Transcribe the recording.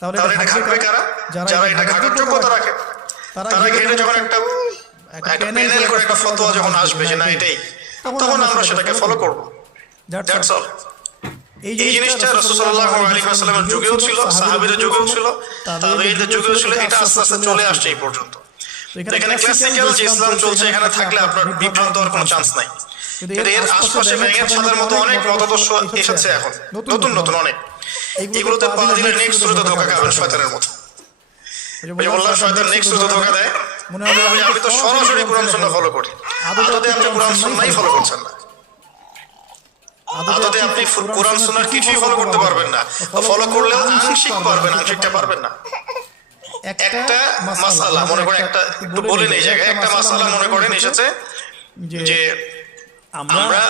তাহলে এটা ঘাটবে কারা? যারা এটা ঘাটার যোগ্যতা রাখে। তারা ঘেটে যখন একটা প্যানেল করে একটা ফতোয়া যখন আসবে যে না এটাই, তখন আমরা সেটাকে ফলো করবো। That's all. এই জিনিসটা রাসূল সাল্লাল্লাহু আলাইহি ওয়াসাল্লামের যুগেও ছিল, সাহাবীদের যুগেও ছিল, তাবেঈদের যুগেও ছিল, এটা আস্তে আস্তে চলে আসছে এই পর্যন্ত। এখানে ক্লাসিক্যাল যে ইসলাম চলছে এখানে থাকলে আপনার বিভ্রান্ত হওয়ার কোনো চান্স নাই। কিন্তু এর আশপাশে ব্যাঙের ছাদের মতো অনেক মতাদর্শ এসেছে এখন, নতুন নতুন অনেক। এগুলোতে পা দিলে নেক্সট শুরুতে ধোকা খাবেন শয়তানের মতো। ওই যে বললাম শয়তান নেক্সট শুরুতে ধোকা দেয়, মনে হবে আমি তো সরাসরি কোরআন সুন্নাহ ফলো করি, আদতে আপনি কোরআন সুন্নাহই ফলো করছেন না। আদতে আপনি কোরআন সুন্নাহর কিছুই ফলো করতে পারবেন না, ফলো করলেও আংশিক পারবেন, আংশিকটা পারবেন না। একটা মাসআলা মনে করেন, একটা একটু বলেন এই জায়গায়, একটা মাসআলা মনে করেন এসেছে যে আমরা